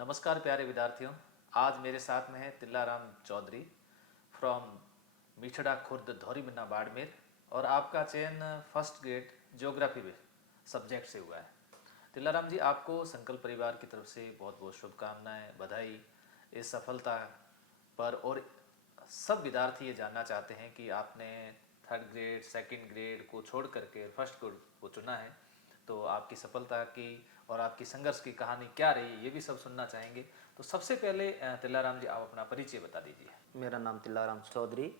नमस्कार प्यारे विद्यार्थियों। आज मेरे साथ में है तिल्लाराम चौधरी फ्रॉम मिठड़ा खुर्द धौरीबन्ना बाड़मेर और आपका चयन फर्स्ट ग्रेड ज्योग्राफी में सब्जेक्ट से हुआ है। तिल्लाराम जी, आपको संकल्प परिवार की तरफ से बहुत बहुत शुभकामनाएं, बधाई इस सफलता पर। और सब विद्यार्थी ये जानना चाहते हैं कि आपने थर्ड ग्रेड सेकंड ग्रेड को छोड़ करके फर्स्ट ग्रेड को चुना है, तो आपकी सफलता की और आपकी संघर्ष की कहानी क्या रही, ये भी सब सुनना चाहेंगे। तो सबसे पहले तिल्लाराम जी, आप अपना परिचय बता दीजिए। मेरा नाम तिल्लाराम चौधरी,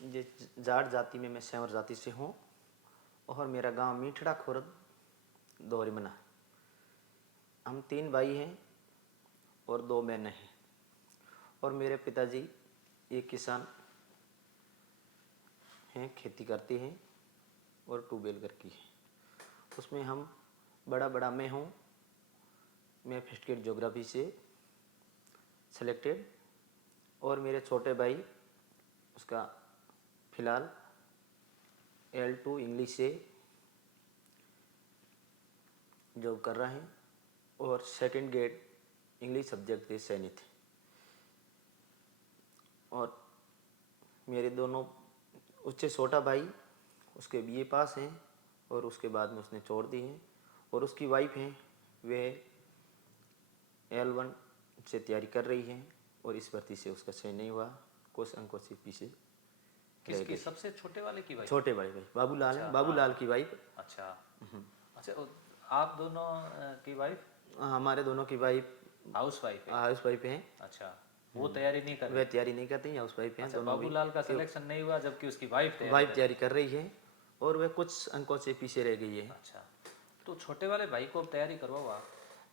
जाट जाति में मैं सेंवर जाति से हूँ और मेरा गांव मिठड़ा खुर्द धौरीबन्ना। हम 3 भाई हैं और 2 बहनें हैं और मेरे पिताजी एक किसान हैं, खेती करते हैं और ट्यूबवेल घर की है। उसमें हम बड़ा मैं हूँ। मैं फर्स्ट ग्रेड ज्योग्राफी से सिलेक्टेड और मेरे छोटे भाई उसका फ़िलहाल L2 इंग्लिश से जॉब कर रहा है और सेकंड ग्रेड इंग्लिश सब्जेक्ट से चयनित है। और मेरे दोनों, उससे छोटा भाई उसके बीए पास हैं और उसके बाद में उसने छोड़ दी हैं और उसकी वाइफ हैं, वे L1 से तैयारी कर रही हैं और इस भर्ती से उसका चयन नहीं हुआ, कुछ अंकों से पीछे रह किसकी? गई। सबसे छोटे वाले की वाइफ? छोटे भाई बाबूलाल अच्छा, है, बाबूलाल हाँ। की वाइफ। अच्छा अच्छा, आप दोनों की वाइफ हमारे दोनों की वाइफ हाउस वाइफ है? हाउस वाइफ हैं। अच्छा, वो तैयारी नहीं कर वह रही? तैयारी नहीं करती, हाउस वाइफ हैं अच्छा, दोनों भी। बाबूलाल का सिलेक्शन नहीं हुआ जबकि उसकी वाइफ तैयारी वाइफ कर तैयारी कर रही है और वह कुछ अंकों से पीछे रह गई है। अच्छा, तो छोटे वाले भाई को अब तैयारी करवाओ आप।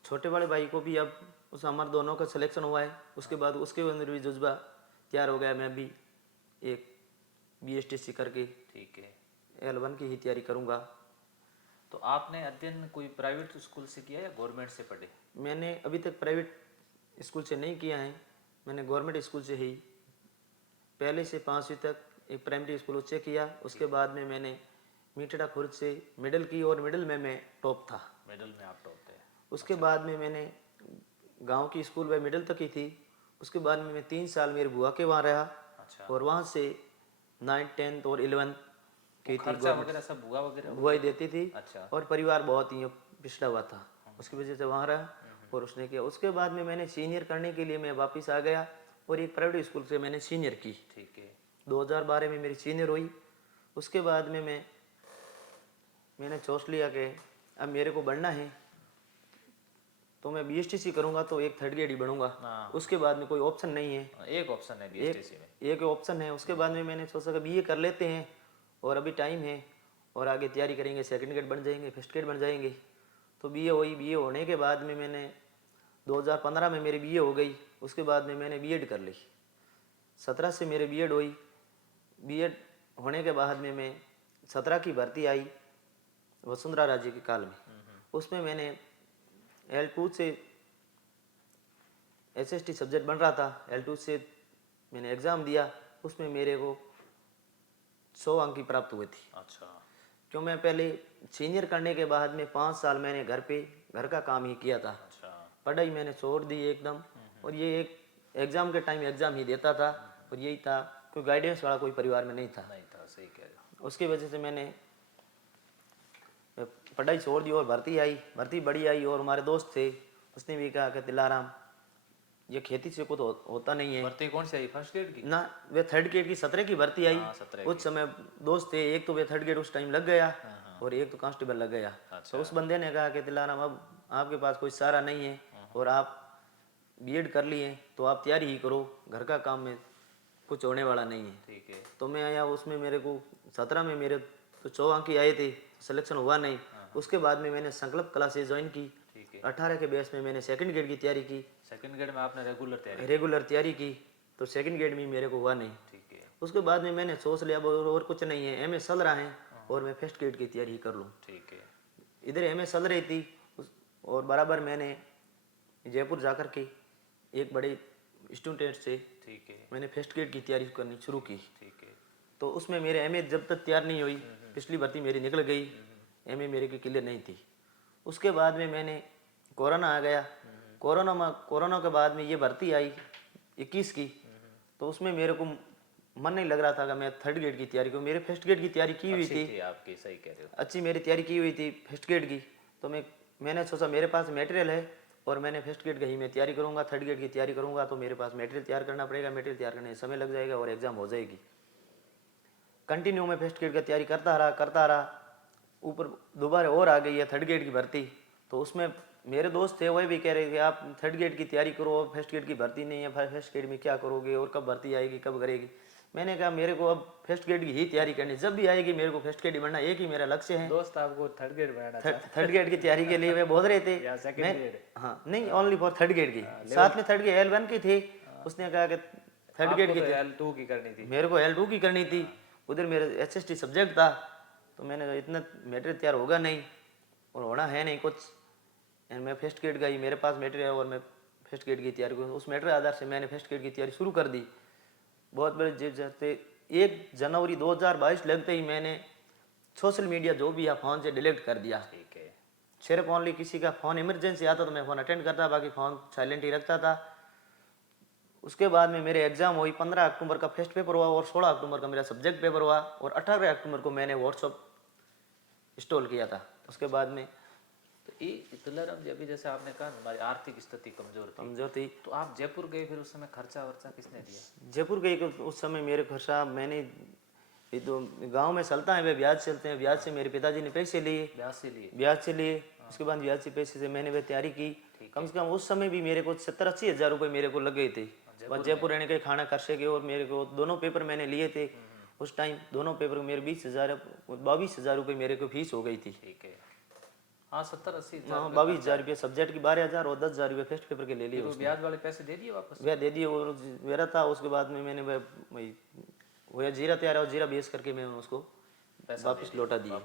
छोटे वाले भाई को भी अब उस हमारे दोनों का सिलेक्शन हुआ है, उसके बाद उसके अंदर भी जज्बा तैयार हो गया। मैं भी एक BSTC करके ठीक है। L1 की ही तैयारी करूँगा। तो आपने अध्ययन कोई प्राइवेट स्कूल से किया या गवर्नमेंट से पढ़े? मैंने अभी तक प्राइवेट स्कूल से नहीं किया है, मैंने गवर्नमेंट स्कूल से ही पहले से 5वीं तक एक प्राइमरी स्कूल उससे किया। उसके बाद में मैंने मिठड़ा खुर्द से मिडिल की और मिडिल में मैं टॉप था। मिडिल में आप टॉप थे? उसके बाद में मैंने गांव की स्कूल में मिडिल तक की थी। उसके बाद में मैं 3 साल मेरी बुआ के वहाँ रहा अच्छा, और वहाँ से 9th 10th और 11th की थी। खर्चा वगैरह सब बुआ वगैरह बुआ ही देती थी। अच्छा। और परिवार बहुत ही पिछड़ा हुआ था, उसकी वजह से वहाँ रहा और उसने किया। उसके बाद में मैंने सीनियर करने के लिए मैं वापस आ गया और एक प्राइवेट स्कूल से मैंने सीनियर की। ठीक है। 2012 में मेरी सीनियर हुई। उसके बाद में मैंने सोच लिया कि अब मेरे को बढ़ना है तो मैं BSTC करूँगा तो एक थर्ड ग्रेड ही बनूंगा। हाँ। उसके बाद में कोई ऑप्शन नहीं है, एक ऑप्शन है BSTC में। एक ऑप्शन है। उसके बाद में मैंने सोचा कि BA कर लेते हैं और अभी टाइम है और आगे तैयारी करेंगे, सेकंड ग्रेड बन जाएंगे, फर्स्ट ग्रेड बन जाएंगे। तो BA हुई। BA होने के बाद में मैंने 2015 में मेरी BA हो गई। उसके बाद में मैंने B.Ed कर ली। 17 से मेरे B.Ed हुई। B.Ed होने के बाद में मैं 17 की भर्ती आई वसुंधरा राजे के काल में। उसमें मैंने L2 से SST सब्जेक्ट बन रहा था। L2 से मैंने एग्ज़ाम दिया, उसमें मेरे को 100 अंक की प्राप्त हुए थे। अच्छा। क्यों, मैं पहले सीनियर करने के बाद में 5 साल मैंने घर का काम ही किया था। अच्छा। पढ़ाई मैंने छोड़ दी एकदम और ये एक एग्ज़ाम के टाइम एग्ज़ाम ही देता था और यही था, कोई गाइडेंस वाला कोई परिवार में नहीं था। नहीं था, सही कह रहे हो। उसकी वजह से मैंने पढ़ाई छोड़ दी और भर्ती आई। भर्ती बड़ी आई और हमारे दोस्त थे, उसने भी कहा कि तिलाराम ये खेती से कुछ होता नहीं है। भर्ती कौन सी आई? फर्स्ट ग्रेड की? ना, वे थर्ड ग्रेड की 17 की भर्ती आई। हाँ, 17 उस समय दोस्त थे, एक तो वे थर्ड ग्रेड उस टाइम लग गया हाँ। और एक तो कांस्टेबल लग गया। अच्छा। तो उस बंदे ने कहा कि तिलाराम अब आपके पास कोई सहारा नहीं है और आप B.Ed कर लिए तो आप तैयारी ही करो, घर का काम में कुछ होने वाला नहीं है। ठीक है। तो मैं आया, उसमें मेरे को 17 में मेरे तो 100 अंक ही आए थे, सिलेक्शन हुआ नहीं। उसके बाद में मैंने संकल्प क्लासेस ज्वाइन की। ठीक है। 18 के बेस में मैंने सेकंड ग्रेड की तैयारी की। सेकंड ग्रेड में आपने रेगुलर तैयारी की तो सेकंड ग्रेड में मेरे को हुआ नहीं। ठीक है। उसके बाद में मैंने सोच लिया अब और कुछ नहीं है, MA चल रहा है और मैं फर्स्ट ग्रेड की तैयारी कर लूँ। ठीक है। इधर MA चल रही थी और बराबर मैंने जयपुर जा कर के एक बड़े स्टूडेंट से ठीक है। मैंने फर्स्ट ग्रेड की तैयारी करनी शुरू की। ठीक है। तो उसमें मेरे MA जब तक तैयार नहीं हुई, पिछली भर्ती मेरी निकल गई, MA मेरे की क्लियर नहीं थी। उसके बाद में मैंने कोरोना आ गया कोरोना के बाद में ये भर्ती आई 21 की, तो उसमें मेरे को मन नहीं लग रहा था कि मैं थर्ड ग्रेड की तैयारी करूँ। मेरे फर्स्ट ग्रेड की तैयारी की हुई अच्छी थी, थी आपकी, सही कह रहे हो। अच्छी मेरी तैयारी की हुई थी फर्स्ट ग्रेड की। तो मैंने सोचा मेरे पास मटेरियल है और मैंने फर्स्ट ग्रेड की ही मैं तैयारी करूँगा, थर्ड ग्रेड की तैयारी करूँगा तो मेरे पास मटेरियल तैयार करना पड़ेगा, मटेरियल तैयार करने में समय लग जाएगा और एग्ज़ाम हो जाएगी। कंटिन्यू मैं फर्स्ट ग्रेड की तैयारी करता रहा। ऊपर दोबारा और आ गई है थर्ड ग्रेड की भर्ती, तो उसमें मेरे दोस्त थे वही भी कह रहे थे आप थर्ड ग्रेड की तैयारी करो, फर्स्ट ग्रेड की भर्ती नहीं है, फर्स्ट ग्रेड में क्या करोगे और कब भर्ती आएगी, कब करेगी। मैंने कहा मेरे को अब फर्स्ट ग्रेड की ही तैयारी करनी, जब भी आएगी मेरे को फर्स्ट ग्रेड बनना, एक ही मेरा लक्ष्य है। दोस्त आपको थर्ड ग्रेड बनाना चाहते थर्ड ग्रेड की तैयारी के लिए वे बोल रहे थे। या सेकंड ग्रेड? हाँ नहीं, ओनली फॉर थर्ड ग्रेड की। साथ में थर्ड ग्रेड L1 की थी, उसने कहा कि थर्ड ग्रेड की L2 की करनी थी। मेरे को L2 की करनी थी। उधर मेरे SST सब्जेक्ट था, तो मैंने कहा इतना मटेरियल तैयार होगा नहीं और होना है नहीं कुछ, एंड मैं फर्स्ट ग्रेड का ही मेरे पास मटेरियल और मैं फर्स्ट ग्रेड की तैयारी करूँ। उस मटेरियल आधार से मैंने फर्स्ट ग्रेड की तैयारी शुरू कर दी। बहुत बड़े जिद जाते 1 जनवरी 2022 लगते ही मैंने सोशल मीडिया जो भी है फ़ोन से डिलीट कर दिया। ठीक है। सिर्फ ओनली किसी का फ़ोन इमरजेंसी आता तो मैं फ़ोन अटेंड करता, बाकी फ़ोन साइलेंट ही रखता था। उसके बाद में मेरे एग्ज़ाम हुई, 15 अक्टूबर का फर्स्ट पेपर हुआ और 16 अक्टूबर का मेरा सब्जेक्ट पेपर हुआ और 18 अक्टूबर को मैंने व्हाट्सअप इंस्टॉल किया था। उसके बाद में तो ये तुलाराम जी, अभी जैसे आपने कहा हमारी आर्थिक स्थिति कमजोर थी, थी तो आप जयपुर गए, फिर उस समय खर्चा वर्चा किसने दिया? जयपुर गई कि उस समय मेरे खर्चा मैंने, ये तो गांव में चलता है वे ब्याज चलते हैं, ब्याज से मेरे पिताजी ने पैसे लिए, ब्याज से लिए। उसके बाद ब्याज से पैसे से मैंने वह तैयारी की। कम से कम उस समय भी मेरे को 70-80 हज़ार रुपये मेरे को लग गए थे बस जयपुर रहने के खाना खर्चे के। और मेरे को दोनों पेपर मैंने लिए थे उस टाइम, दोनों पेपर मेरे 22,000 रुपये मेरे को फीस हो गई थी। ठीक है। हाँ, 70-80 हाँ, 22,000 रुपये सब्जेक्ट की, 12,000 और 10,000 रुपये फर्स्ट पेपर के ले लिए। ब्याज वाले पैसे दे दिए वापस? वह दे दिए और मेरा था। उसके बाद में मैंने वह जीरा तैयार और जीरा बेच करके मैं उसको वापस लौटा दिए।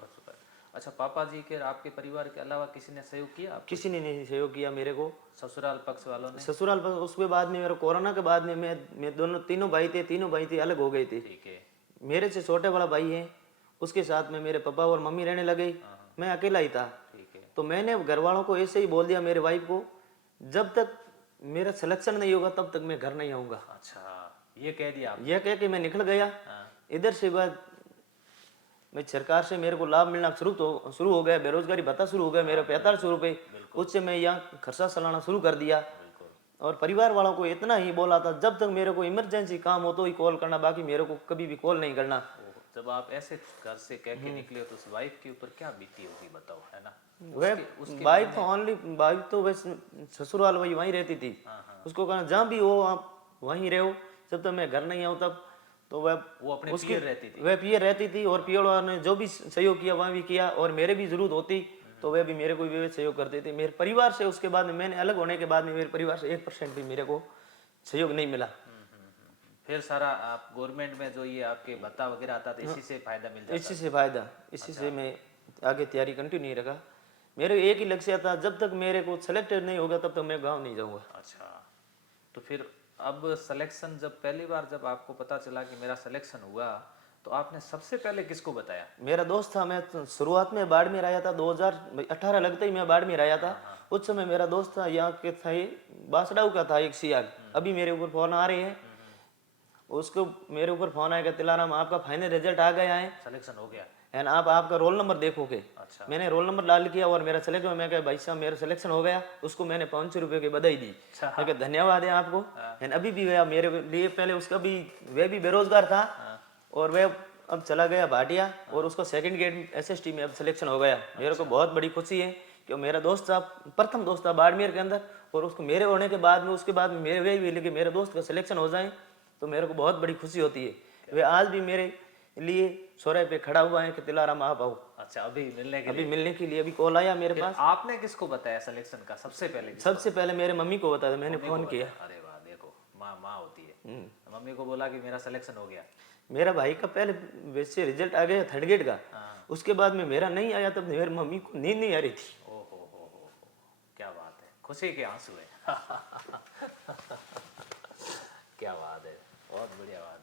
अच्छा, पापा जी के आपके परिवार के अलावा किसी ने सहयोग किया आपको? किसी ने नहीं सहयोग किया मेरे को, ससुराल पक्ष वालों ने? ससुराल पर उसके बाद में मेरा कोरोना के बाद में मैं तीनों भाई थे अलग हो गए थे। ठीक है। मेरे से छोटे वाला भाई है, उसके साथ में मेरे पापा और मम्मी रहने लगे, मैं अकेला ही था। ठीक है। तो मैंने घर वालों को ऐसे ही बोल दिया मेरे वाइफ को, जब तक मेरा सिलेक्शन नहीं होगा तब तक मैं घर नहीं आऊँगा। अच्छा, ये कह दिया आप? यह कह के मैं निकल गया। इधर से बाद मैं सरकार से मेरे को लाभ मिलना शुरू हो गया, बेरोजगारी भत्ता शुरू हो गया मेरा 4500 रुपये। उससे मैं यहाँ खर्चा चलाना शुरू कर दिया और परिवार वालों को इतना ही बोला था जब तक मेरे को इमरजेंसी काम हो तो ही कॉल करना, बाकी मेरे को कभी भी कॉल नहीं करना। जब आप ऐसे घर से कह के निकले तो उस वाइफ के ऊपर क्या बीती होगी बताओ, है ना? वह वाइफ तो वैसे ससुराल वहीं रहती थी। उसको कहना जहाँ भी हो आप वहीं रहो, जब तक मैं घर नहीं आऊँ तब। तो वो अपने पियर रहती थी? वह पियर रहती थी और पियर वालों ने जो भी सहयोग किया वहाँ भी किया और मेरे भी जरूरत होती तो वह भी मेरे को भी सहयोग करते थे। मेरे परिवार से उसके बाद में मैंने अलग होने के बाद में मेरे परिवार से 1% भी मेरे को सहयोग नहीं मिला। फिर सारा आप गवर्नमेंट में जो ये आपके भत्ता वगैरह आता था इसी से फायदा मिल जाता? इसी से मैं आगे तैयारी कंटिन्यू रखा। मेरे एक ही लक्ष्य था, जब तक मेरे को सेलेक्टेड नहीं होगा तब तक मैं गाँव नहीं जाऊँगा। अच्छा, तो फिर अब सिलेक्शन जब पहली बार जब आपको पता चला कि मेरा सिलेक्शन हुआ तो आपने सबसे पहले किसको बताया? मेरा दोस्त था, मैं शुरुआत में बाड़मेर आया था, 2018 लगते ही मैं बाड़मेर आया था। उस समय मेरा दोस्त था, यहाँ के था, बासडाऊ का था एक सियाग। अभी मेरे ऊपर फोन आ रहे हैं, उसको मेरे ऊपर फोन आएगा, तिलाराम आपका फाइनल रिजल्ट आ गया है, सिलेक्शन हो गया एंड आप आपका रोल नंबर देखोगे। अच्छा। मैंने रोल नंबर डाल किया और मेरा सिलेक्शन, मैं कहा भाई साहब मेरा सिलेक्शन हो गया। उसको मैंने 500 रुपये की बधाई दी। मैं कहा धन्यवाद है आपको। एंड अभी भी वह मेरे लिए, पहले उसका भी, वह भी बेरोजगार था और वह अब चला गया भाटिया और उसका सेकंड ग्रेड SST में अब सिलेक्शन हो गया। मेरे को बहुत बड़ी खुशी है कि मेरा दोस्त था, प्रथम दोस्त था बाड़मेर के अंदर, और उसको मेरे होने के बाद में, उसके बाद में मेरे भी लेके मेरे दोस्त का सिलेक्शन हो जाए तो मेरे को बहुत बड़ी खुशी होती है। वे आज भी मेरे लिए सोरे पे खड़ा हुआ है कि तिलाराम आप आओ। अच्छा, अभी मिलने के लिए अभी कॉल आया मेरे पास। आपने किसको बताया सिलेक्शन का सबसे पहले? सबसे पहले मेरे मम्मी को बताया, मैंने फोन किया। अरे वाह, देखो माँ होती है। मम्मी को बोला कि मेरा सिलेक्शन हो गया। मेरा भाई का पहले वैसे रिजल्ट आ गया थर्ड ग्रेड का, उसके बाद में मेरा नहीं आया, तब मेरी मम्मी को नींद नहीं आ रही थी। हो, क्या बात है, खुशी के आंसू है। क्या बात है, बहुत बढ़िया बात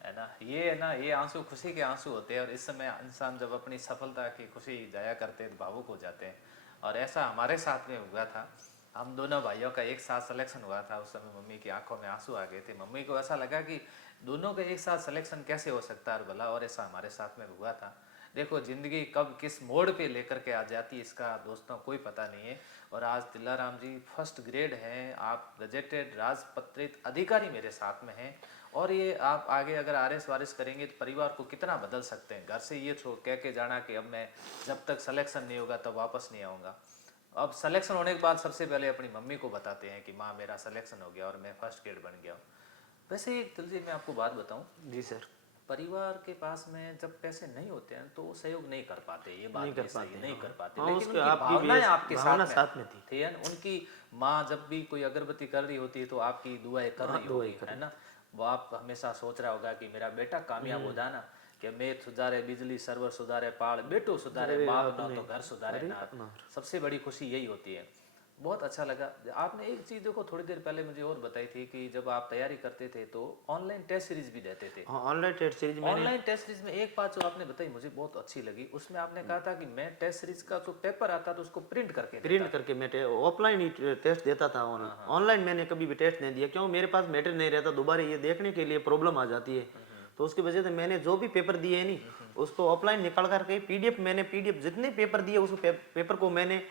है ना? ये है ना, ये आंसू खुशी के आंसू होते हैं और इस समय इंसान जब अपनी सफलता की खुशी जाया करते हैं तो भावुक हो जाते हैं। और ऐसा हमारे साथ में हुआ था हम दोनों भाइयों का एक साथ सिलेक्शन हुआ था। उस समय मम्मी की आंखों में आंसू आ गए थे। मम्मी को ऐसा लगा कि दोनों का एक साथ सिलेक्शन कैसे हो सकता है, और भला और ऐसा हमारे साथ में हुआ था। देखो ज़िंदगी कब किस मोड़ पे लेकर के आ जाती है, इसका दोस्तों कोई पता नहीं है। और आज तिल्लाराम जी फर्स्ट ग्रेड हैं, आप गजेटेड राजपत्रित अधिकारी मेरे साथ में हैं। और ये आप आगे अगर आरएस वारिस करेंगे तो परिवार को कितना बदल सकते हैं। घर से ये छोड़ कह के जाना कि अब मैं जब तक सिलेक्शन नहीं होगा तब वापस नहीं आऊँगा। अब सिलेक्शन होने के बाद सबसे पहले अपनी मम्मी को बताते हैं कि माँ मेरा सिलेक्शन हो गया और मैं फर्स्ट ग्रेड बन गया हूँ। वैसे एक तुलसी मैं आपको बात बताऊँ, जी सर। परिवार के पास में जब पैसे नहीं होते हैं तो वो सहयोग नहीं कर पाते, ये बात नहीं कर भी सही पाते है, नहीं हाँ। कर पाते। हाँ, लेकिन उसके उनकी आपकी भी भावनाएं आपके भावना साथ में साथ में थी। थी है ना। उनकी माँ जब भी कोई अगरबत्ती कर रही होती है तो आपकी दुआएं कर हाँ, रही दुआई होगी, कर है ना। वो आप हमेशा सोच रहा होगा कि मेरा बेटा कामयाब हो जाना, कि मैथ सुधारे बिजली सर्वर सुधारे पाड़, बेटो सुधारे अरे बाप न आपने तो घर सुधारे अरे नाथ। अपना सबसे बड़ी खुशी यही होती है। बहुत अच्छा लगा। आपने एक चीज़ देखो थोड़ी देर पहले मुझे और बताई थी कि जब आप तैयारी करते थे तो ऑनलाइन टेस्ट सीरीज भी देते थे। हाँ, ऑनलाइन टेस्ट सीरीज मैंने ऑनलाइन टेस्ट सीरीज में एक बात जो आपने बताई मुझे बहुत अच्छी लगी, उसमें आपने कहा था कि मैं टेस्ट सीरीज का जो पेपर आता था उसको प्रिंट करके देता प्रिंट करके मैं ऑफलाइन ही टेस्ट देता था। ऑनलाइन मैंने कभी भी टेस्ट नहीं दिया, क्यों मेरे पास मैटर नहीं रहता, दोबारा ये देखने के लिए प्रॉब्लम आ जाती है। तो उसकी वजह से मैंने जो भी पेपर दिए नहीं उसको ऑफलाइन निकाल करके पीडीएफ, मैंने पीडीएफ जितने पेपर दिए उस पेपर को मैंने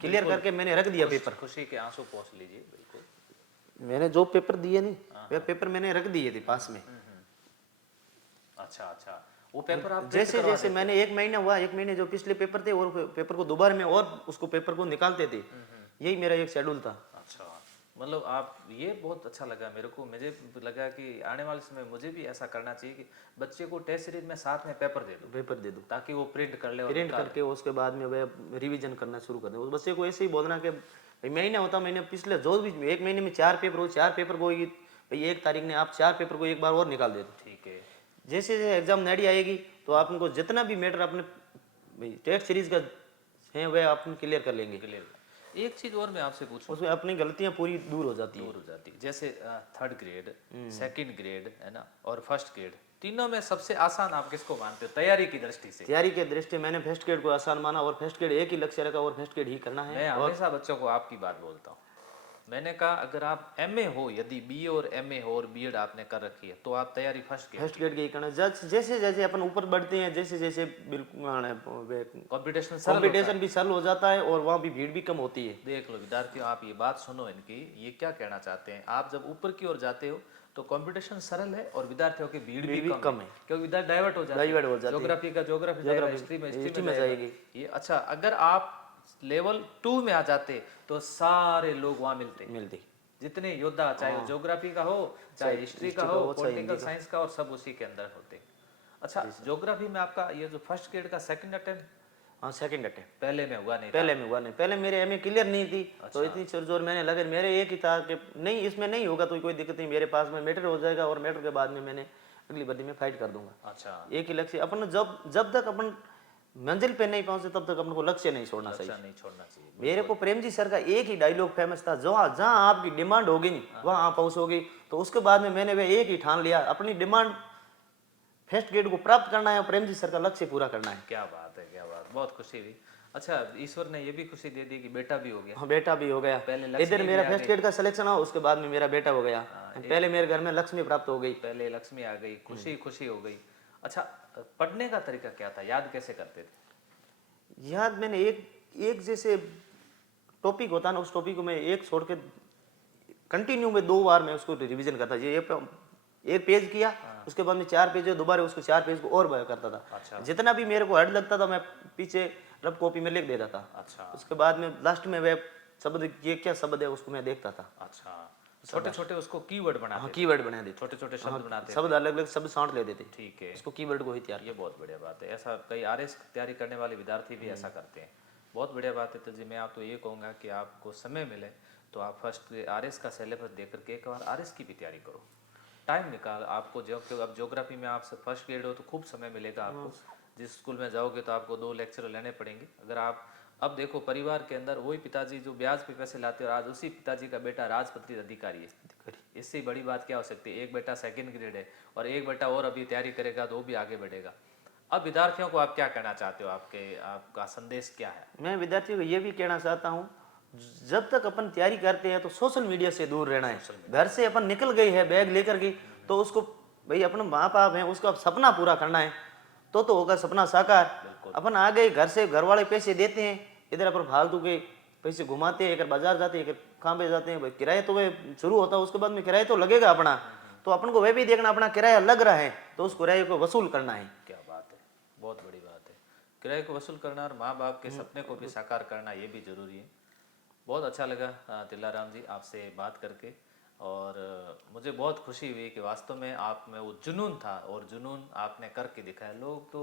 क्लियर करके मैंने रख दिया पेपर। खुशी के आंसू पोंछ लीजिए बिल्कुल। मैंने जो पेपर दिए नहीं वह पेपर मैंने रख दिए थे पास में। अच्छा अच्छा, वो पेपर आप प्रिंट जैसे करवा जैसे देते। मैंने एक महीना हुआ, एक महीने जो पिछले पेपर थे और पेपर को दोबारा में और उसको पेपर को निकालते थे, यही मेरा एक शेड्यूल था। अच्छा, मतलब आप, ये बहुत अच्छा लगा मेरे को। मुझे लगा कि आने वाले समय मुझे भी ऐसा करना चाहिए कि बच्चे को टेस्ट सीरीज में साथ में पेपर दे दूं, पेपर दे दो, ताकि वो प्रिंट कर ले और प्रिंट निकाल करके उसके बाद में वह रिवीजन करना शुरू कर दे। उस बच्चे को ऐसे ही बोलना कि भाई महीना होता, मैंने पिछले जो भी एक महीने में 4 पेपर हो, 4 पेपर को भाई 1 तारीख ने आप 4 पेपर को एक बार और निकाल दे दो। ठीक है। जैसे जैसे एग्जाम नड़ी आएगी तो आप उनको जितना भी मैटर अपने भाई टेस्ट सीरीज का है वह आप क्लियर कर लेंगे। क्लियर। एक चीज और मैं आपसे पूछूं, उसमें अपनी गलतियां पूरी दूर हो जाती है। दूर हो जाती, जैसे थर्ड ग्रेड, सेकंड ग्रेड, है ना, और फर्स्ट ग्रेड, तीनों में सबसे आसान आप किसको मानते हो तैयारी की दृष्टि से? तैयारी के दृष्टि मैंने फर्स्ट ग्रेड को आसान माना और फर्स्ट ग्रेड एक ही लक्ष्य रखा और फर्स्ट ग्रेड ही करना है। मैं और हमेशा बच्चों को आपकी बात बोलता हूँ। मैंने कहा अगर आप एमए हो, यदि बीए और एमए हो और बीएड आपने कर रखी है तो आप तैयारी फर्स्ट ग्रेड, फर्स्ट ग्रेड के ही करना। जैसे जैसे अपन ऊपर बढ़ते हैं, जैसे जैसे बिल्कुल कंपटीशन कंपटीशन भी सरल हो जाता है और वहाँ भी भीड़ भी कम होती है। देख लो विद्यार्थियों, आप ये बात सुनो इनकी, ये क्या कहना चाहते हैं। आप जब ऊपर की ओर जाते हो तो कंपटीशन सरल है और विद्यार्थियों की भीड़ भी कम है, क्योंकि विद्यार्थी डाइवर्ट हो जाते हैं। डाइवर्ट हो जाते हैं। ज्योग्राफी का ज्योग्राफी जाएगा, हिस्ट्री में हिस्ट्री में जाएगी। ये अच्छा, अगर आप लेवल 2 में आ जाते तो सारे लोग वहाँ मिलते, मिलती जितने योद्धा, चाहे वो ज्योग्राफी का हो, चाहे हिस्ट्री का हो, पॉलिटिकल साइंस का, और सब उसी के अंदर होते। अच्छा, ज्योग्राफी में आपका ये जो फर्स्ट ग्रेड का सेकंड अटेम्प्ट, हाँ सेकंड अटेम्प्ट पहले में हुआ नहीं था? पहले में हुआ नहीं, पहले मेरे एमए क्लियर नहीं थी। तो इतनी जोर मैंने लगा मेरे एक ही था कि नहीं इसमें नहीं होगा तो कोई दिक्कत नहीं, मेरे पास में मैटर हो जाएगा और मैटर के बाद में मैंने अगली बदी में फाइट कर दूंगा। अच्छा, एक ही लक्ष्य अपन, जब तक अपन मंजिल पे नहीं पहुंचे तब तक अपन को लक्ष्य नहीं छोड़ना चाहिए। नहीं छोड़ना चाहिए। मेरे को प्रेम जी सर का एक ही डायलॉग फेमस था, जहाँ जहाँ आपकी डिमांड होगी वहाँ आप पहुंचोगे। तो उसके बाद में मैंने वह एक ही ठान लिया, अपनी डिमांड फर्स्ट ग्रेड को प्राप्त करना है और प्रेम जी सर का लक्ष्य पूरा करना है। क्या बात है, क्या बात, बहुत खुशी हुई। अच्छा, ईश्वर ने ये भी खुशी दे दी कि बेटा भी हो गया। हाँ बेटा भी हो गया। पहले इधर मेरा फर्स्ट ग्रेड का सिलेक्शन हुआ, उसके बाद में मेरा बेटा हो गया। पहले मेरे घर में लक्ष्मी प्राप्त हो गई, पहले लक्ष्मी आ गई, खुशी खुशी हो गई। अच्छा, पढ़ने का तरीका क्या था, याद कैसे करते थे? याद मैंने एक जैसे टॉपिक होता है ना, उस टॉपिक को मैं एक छोड़ के कंटिन्यू में 2 बार मैं उसको रिवीजन करता। ये एक पेज किया, उसके बाद में 4 पेज दोबारा उसको 4 पेज को और बया करता था। अच्छा। जितना भी मेरे को हर्ड लगता था मैं पीछे रफ कॉपी में लिख देता था। अच्छा। उसके बाद में लास्ट में वह शब्द ये क्या शब्द है उसको मैं देखता था। अच्छा, छोटे छोटे उसको कीवर्ड बनाते। हाँ कीवर्ड बना देते, छोटे छोटे शब्द बनाते। शब्द अलग अलग शब्द साँट लेते थे। ठीक है, उसको कीवर्ड को ही तैयार। ये बहुत बढ़िया बात है। ऐसा कई आरएस तैयारी करने वाले विद्यार्थी भी ऐसा करते हैं। बहुत बढ़िया बात है। तो जी मैं आप तो ये कहूँगा कि आपको समय मिले तो आप फर्स्ट आरएस का सिलेबस देख करके एक बार आरएस की भी तैयारी करो, टाइम निकाल आपको। जो अब ज्योग्राफी में आप फर्स्ट ग्रेड हो तो खूब समय मिलेगा आपको। जिस स्कूल में जाओगे तो आपको 2 लेक्चर लेने पड़ेंगे। अगर आप अब देखो परिवार के अंदर वही पिताजी जो ब्याज पे पैसे लाते हैं और आज उसी पिताजी का बेटा राजपत्रित अधिकारी है, इससे बड़ी बात क्या हो सकती है। एक बेटा सेकंड ग्रेड है और एक बेटा और अभी तैयारी करेगा तो वो भी आगे बढ़ेगा। अब विद्यार्थियों को आप क्या कहना चाहते हो, आपका संदेश क्या है? मैं विद्यार्थियों को ये भी कहना चाहता हूँ जब तक अपन तैयारी करते हैं तो सोशल मीडिया से दूर रहना है। घर से अपन निकल गए है बैग लेकर के, तो उसको भाई अपने माँ बाप हैं उसका सपना पूरा करना है, तो होगा सपना साकार। अपन आ गए घर से, घर वाले पैसे देते हैं, इधर अपन फालतू के पैसे घुमाते हैं, एक बाजार जाते हैं, एक कहाँ पे जाते हैं, भाई किराया तो वह शुरू होता है, उसके बाद में किराया तो लगेगा अपना, तो अपन को वह भी देखना अपना किराया लग रहा है तो उस किराए को वसूल करना है। क्या बात है, बहुत बड़ी बात है। किराए को वसूल करना और माँ बाप के सपने को भी साकार करना, ये भी जरूरी है। बहुत अच्छा लगा तिल्लाराम जी आपसे बात करके, और मुझे बहुत खुशी हुई कि वास्तव में आप में वो जुनून था और जुनून आपने करके दिखाया। लोग तो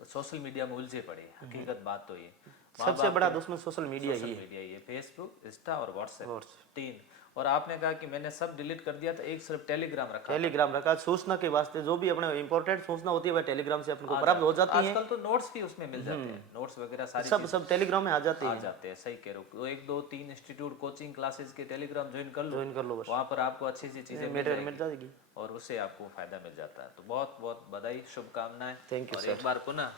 सोशल मीडिया में उलझे पड़े हैं, हकीकत बात तो ये सबसे बड़ा दुश्मन सोशल मीडिया ही है। मीडिया, ये फेसबुक, इंस्टा और व्हाट्सएप, तीन। और आपने कहा कि मैंने सब डिलीट कर दिया था, एक सिर्फ टेलीग्राम रखा। टेलीग्राम रखा, सूचना के वास्ते जो भी अपने इंपॉर्टेंट सूचना होती है वह टेलीग्राम से अपन को प्राप्त हो जाती है। आजकल तो नोट्स भी उसमें मिल जाते हैं, नोट्स वगैरह सारी सब टेलीग्राम में आ जाते आ हैं। जाते हैं। सही कह रहे हो। 1 2 3 इंस्टीट्यूट कोचिंग क्लासेस के टेलीग्राम ज्वाइन कर लो बस, वहाँ पर आपको अच्छी सी चीजें मिल जाएगी और उससे आपको फायदा मिल जाता है। तो बहुत बहुत बधाई, शुभकामनाएं। थैंक यू और एक बार पुनः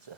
सर।